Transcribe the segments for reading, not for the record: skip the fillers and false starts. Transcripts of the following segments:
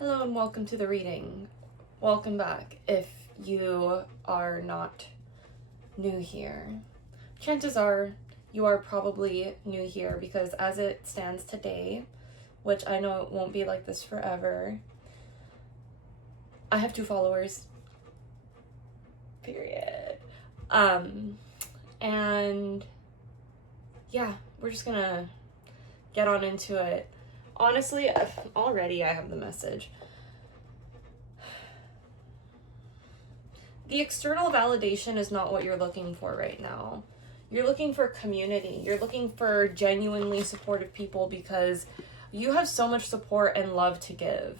Hello and welcome to the reading. Welcome back if you are not new here. Chances are you are probably new here because as it stands today, which I know it won't be like this forever, I have 2 followers. Period. And yeah, we're just gonna get on into it. Honestly, already I have the message. The external validation is not what you're looking for right now. You're looking for community. You're looking for genuinely supportive people because you have so much support and love to give.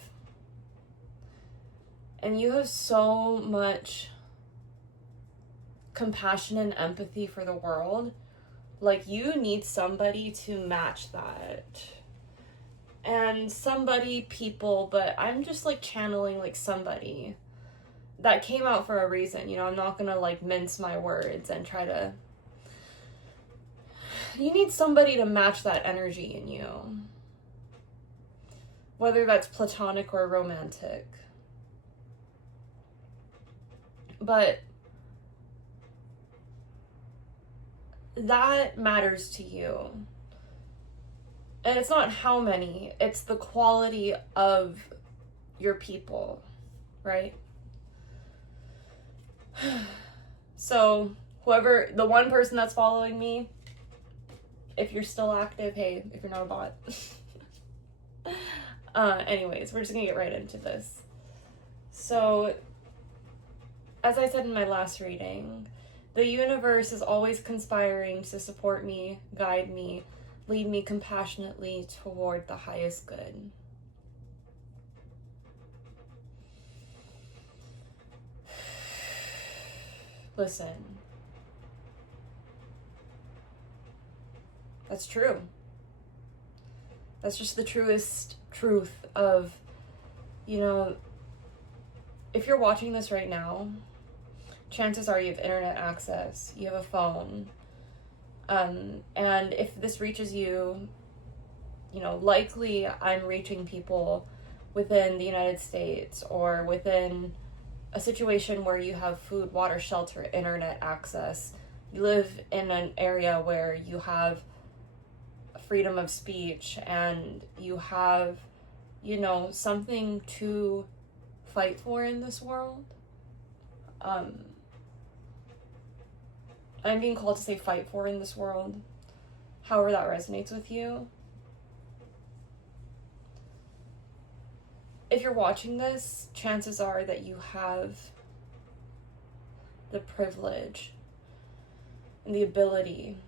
And you have so much compassion and empathy for the world. Like, you need somebody to match that. And people, but I'm just like channeling like somebody that came out for a reason. You know, I'm not gonna like mince my words and try to. You need somebody to match that energy in you, whether that's platonic or romantic. But that matters to you. And it's not how many, it's the quality of your people, right? So, the one person that's following me, if you're still active, hey, if you're not a bot. Anyways, we're just gonna get right into this. So, as I said in my last reading, the universe is always conspiring to support me, guide me, lead me compassionately toward the highest good. Listen. That's true. That's just the truest truth of, if you're watching this right now, chances are you have internet access, you have a phone, and if this reaches you, likely I'm reaching people within the United States or within a situation where you have food, water, shelter, internet access. You live in an area where you have freedom of speech and you have, something to fight for in this world. I'm being called to say fight for in this world, however that resonates with you. If you're watching this, chances are that you have the privilege and the ability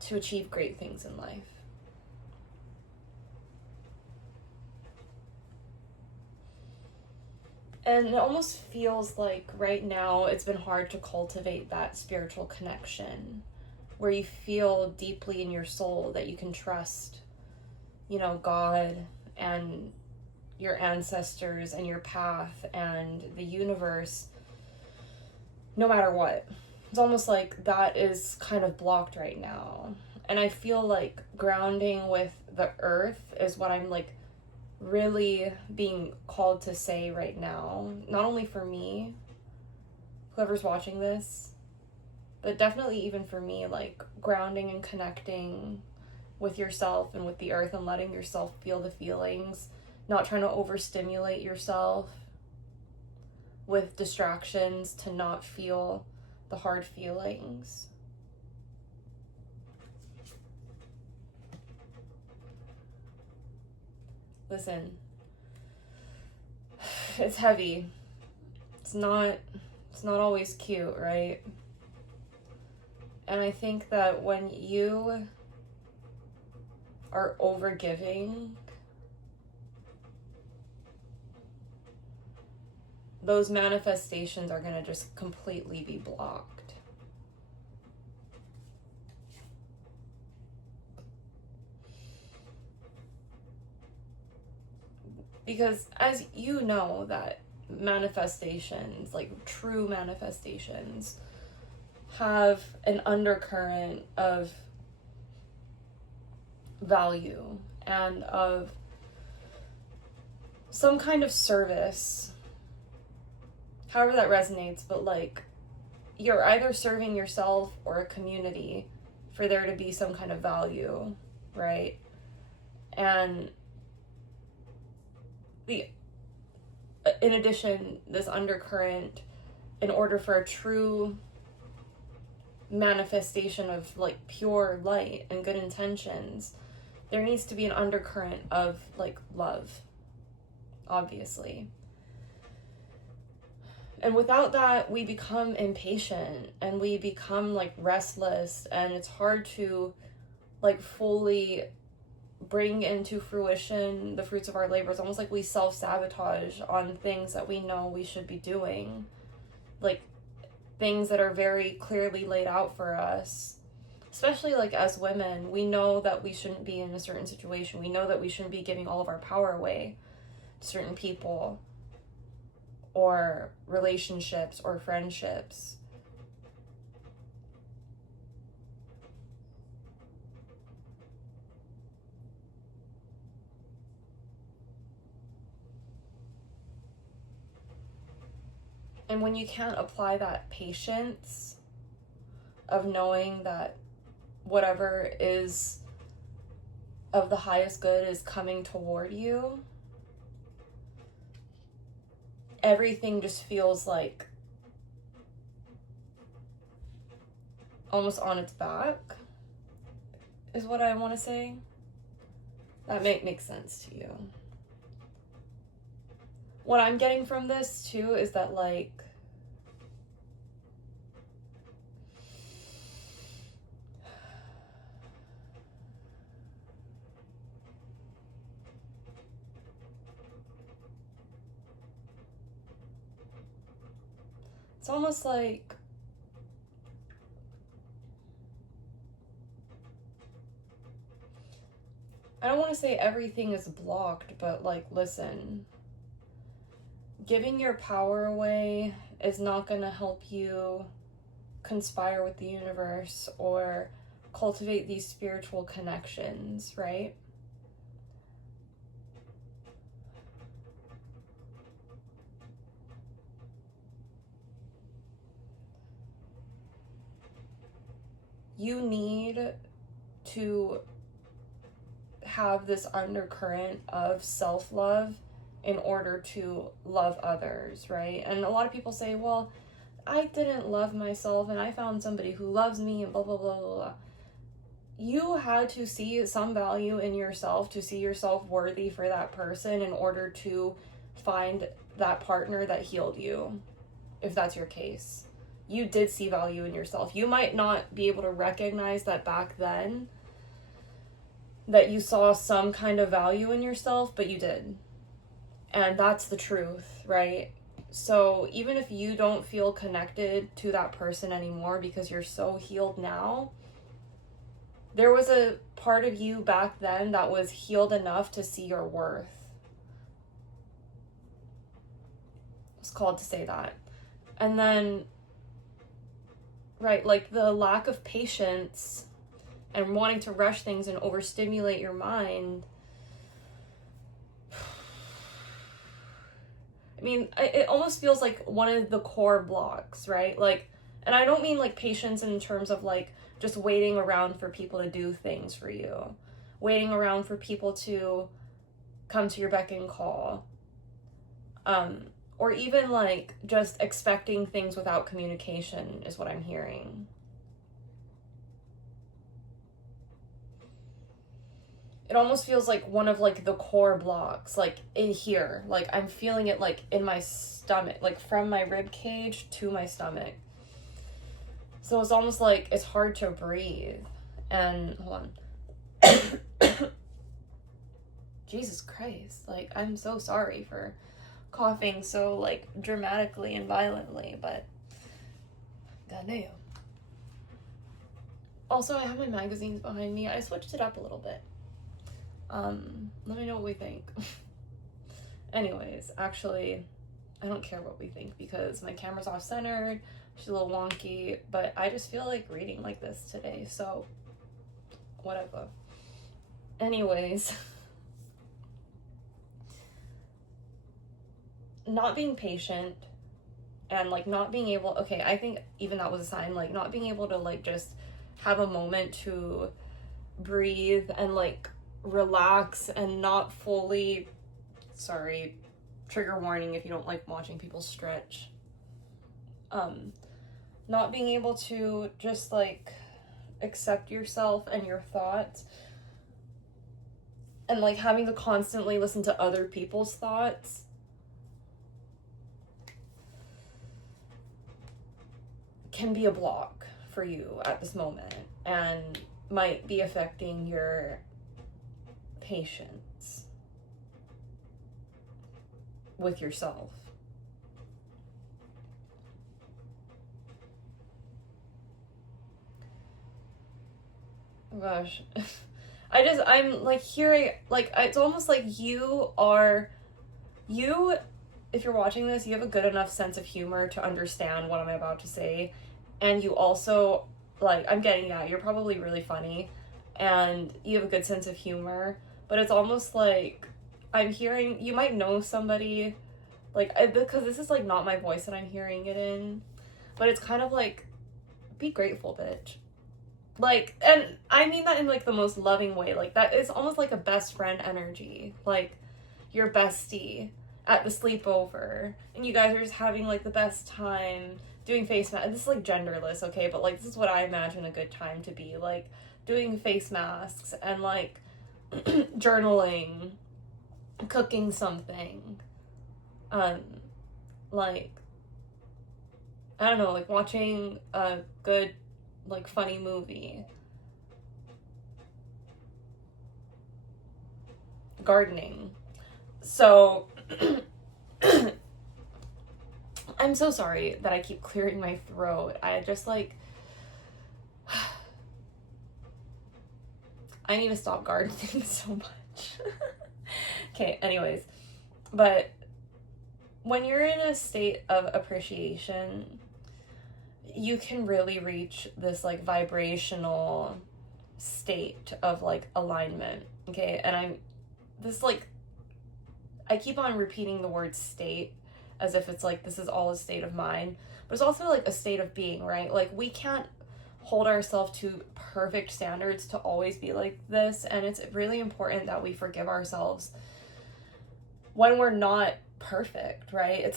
to achieve great things in life. And it almost feels like right now it's been hard to cultivate that spiritual connection where you feel deeply in your soul that you can trust, God and your ancestors and your path and the universe, no matter what. It's almost like that is kind of blocked right now. And I feel like grounding with the earth is what I'm like really being called to say right now, not only for me, whoever's watching this, but definitely even for me, like grounding and connecting with yourself and with the earth and letting yourself feel the feelings, not trying to overstimulate yourself with distractions to not feel the hard feelings. Listen, it's heavy. It's not always cute, right? And I think that when you are overgiving, those manifestations are going to just completely be blocked. Because as you know, that manifestations, like true manifestations, have an undercurrent of value and of some kind of service, however that resonates, but like you're either serving yourself or a community for there to be some kind of value, right? And in addition, this undercurrent, in order for a true manifestation of like pure light and good intentions, there needs to be an undercurrent of like love, obviously. And without that, we become impatient and we become like restless, and it's hard to like fully bring into fruition the fruits of our labor. It's almost like we self-sabotage on things that we know we should be doing, like things that are very clearly laid out for us. Especially like as women, we know that we shouldn't be in a certain situation. We know that we shouldn't be giving all of our power away to certain people or relationships or friendships. And when you can't apply that patience of knowing that whatever is of the highest good is coming toward you, everything just feels like almost on its back, is what I want to say. That makes sense to you. What I'm getting from this too is that like it's almost like I don't want to say everything is blocked, but like listen, giving your power away is not going to help you conspire with the universe or cultivate these spiritual connections, right? You need to have this undercurrent of self-love in order to love others, right? And a lot of people say, well, I didn't love myself and I found somebody who loves me and blah, blah, blah, blah, blah. You had to see some value in yourself to see yourself worthy for that person in order to find that partner that healed you, if that's your case. You did see value in yourself. You might not be able to recognize that back then, that you saw some kind of value in yourself, but you did. And that's the truth, right? So even if you don't feel connected to that person anymore because you're so healed now, there was a part of you back then that was healed enough to see your worth. It's called to say that. And then, right, like the lack of patience and wanting to rush things and overstimulate your mind. I mean, it almost feels like one of the core blocks, right? Like, and I don't mean like patience in terms of like just waiting around for people to do things for you, waiting around for people to come to your beck and call, or even like just expecting things without communication is what I'm hearing. It almost feels like one of like the core blocks, like in here, like I'm feeling it like in my stomach, like from my rib cage to my stomach. So it's almost like it's hard to breathe. And hold on. Jesus Christ, like I'm so sorry for coughing so like dramatically and violently, but goddamn. Also, I have my magazines behind me. I switched it up a little bit. Let me know what we think. Anyways, actually, I don't care what we think because my camera's off-centered, she's a little wonky, but I just feel like reading like this today, so whatever. Anyways, not being patient and like not being able, okay, I think even that was a sign, like not being able to like just have a moment to breathe and like relax and not fully, sorry, trigger warning if you don't like watching people stretch, not being able to just like accept yourself and your thoughts, and like having to constantly listen to other people's thoughts can be a block for you at this moment and might be affecting your patience with yourself. Oh gosh. I'm like hearing, like, it's almost like you, if you're watching this, you have a good enough sense of humor to understand what I'm about to say. And you also, like, I'm getting that, you're probably really funny and you have a good sense of humor. But it's almost like I'm hearing, you might know somebody, like, because this is, like, not my voice that I'm hearing it in. But it's kind of like, be grateful, bitch. Like, and I mean that in, like, the most loving way. Like, that is almost like a best friend energy. Like, your bestie at the sleepover. And you guys are just having, like, the best time doing face masks. This is, like, genderless, okay? But, like, this is what I imagine a good time to be. Like, doing face masks and, like, journaling, cooking something. Like, I don't know, like, watching a good, like, funny movie. Gardening. So, I'm so sorry that I keep clearing my throat. I just, like, I need to stop gardening so much. Okay, anyways. But when you're in a state of appreciation, you can really reach this, like, vibrational state of, like, alignment, okay? And I keep on repeating the word state as if it's, like, this is all a state of mind, but it's also, like, a state of being, right? Like, we can't hold ourselves to perfect standards to always be like this, and it's really important that we forgive ourselves when we're not perfect, right?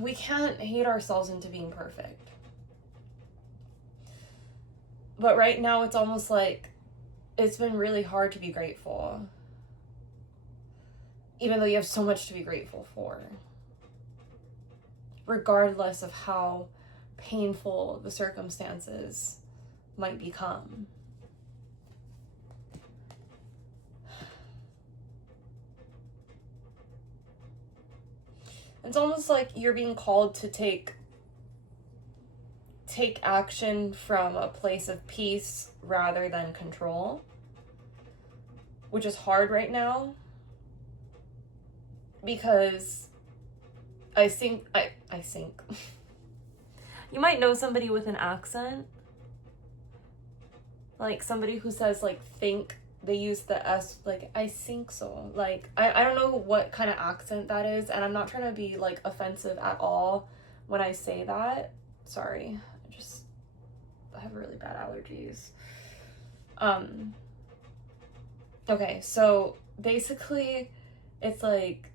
We can't hate ourselves into being perfect. But right now, it's almost like it's been really hard to be grateful, even though you have so much to be grateful for, regardless of how painful the circumstances might become. It's almost like you're being called to take action from a place of peace rather than control, which is hard right now because I think you might know somebody with an accent, like somebody who says, like, think, they use the S, like, I think so. Like, I don't know what kind of accent that is, and I'm not trying to be, like, offensive at all when I say that. Sorry. I have really bad allergies. Okay, so basically it's like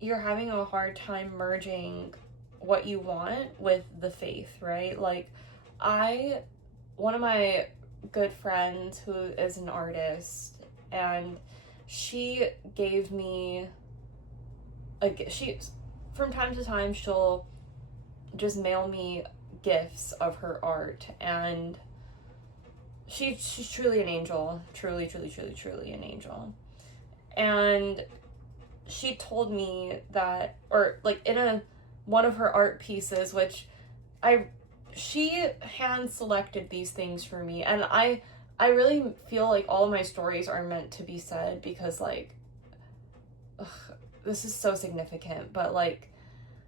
you're having a hard time merging what you want with the faith, right? Like, one of my good friends who is an artist, and she gave me from time to time she'll just mail me gifts of her art, and she's truly an angel, truly an angel. And she told me that, or like in one of her art pieces, which she hand selected these things for me, and I really feel like all of my stories are meant to be said because, like, this is so significant, but like,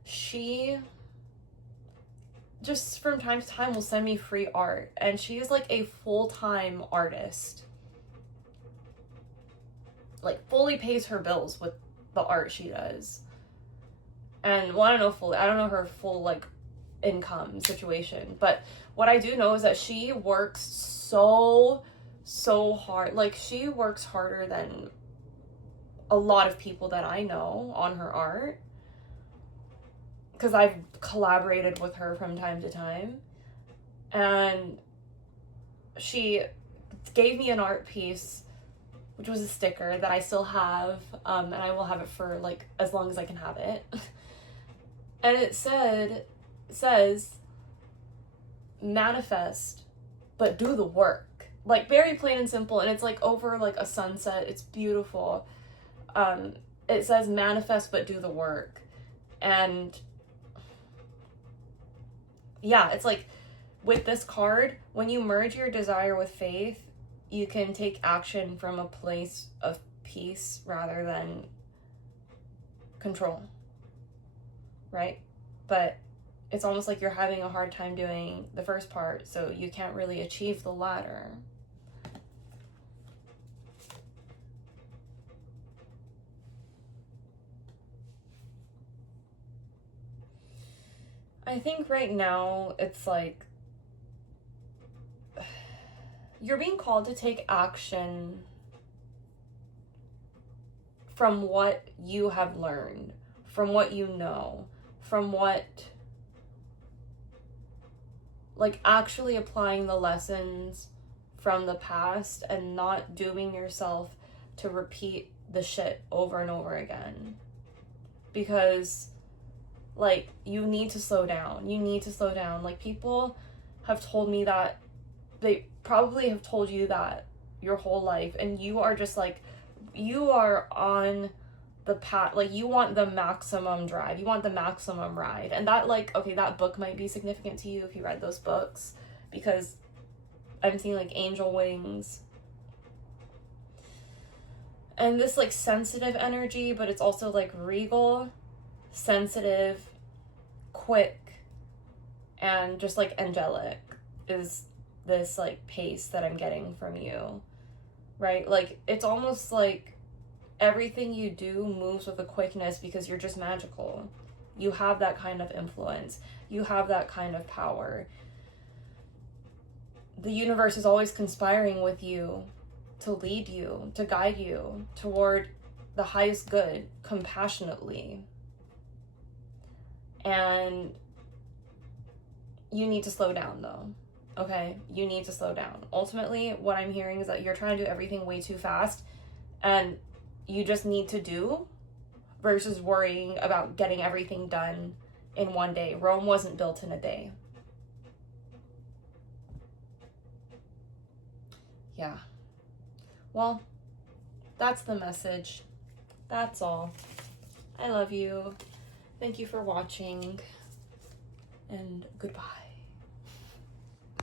she just from time to time will send me free art, and she is like a full-time artist, like fully pays her bills with the art she does. And well, I don't know her full like income situation, but what I do know is that she works so hard. Like, she works harder than a lot of people that I know on her art, because I've collaborated with her from time to time. And she gave me an art piece, which was a sticker that I still have, and I will have it for like as long as I can have it. And it says manifest, but do the work. Like, very plain and simple, and it's like over like a sunset. It's beautiful. It says manifest, but do the work. And yeah, it's like, with this card, when you merge your desire with faith, you can take action from a place of peace rather than control, right? But it's almost like you're having a hard time doing the first part, so you can't really achieve the latter. I think right now it's like you're being called to take action from what you have learned, from what you know, from what, like, actually applying the lessons from the past and not dooming yourself to repeat the shit over and over again. Because, like, you need to slow down. You need to slow down. Like, people have told me that, they probably have told you that your whole life, and you are just like, you are on the path, like, you want the maximum drive, you want the maximum ride. And that, like, okay, that book might be significant to you if you read those books, because I'm seeing like angel wings and this like sensitive energy, but it's also like regal, sensitive, quick, and just like angelic is this like pace that I'm getting from you, right? Like, it's almost like everything you do moves with a quickness because you're just magical. You have that kind of influence. You have that kind of power. The universe is always conspiring with you to lead you, to guide you toward the highest good, compassionately. And you need to slow down, though. Okay? You need to slow down. Ultimately, what I'm hearing is that you're trying to do everything way too fast, and you just need to do versus worrying about getting everything done in one day. Rome wasn't built in a day. Yeah. Well, that's the message. That's all. I love you. Thank you for watching, and goodbye.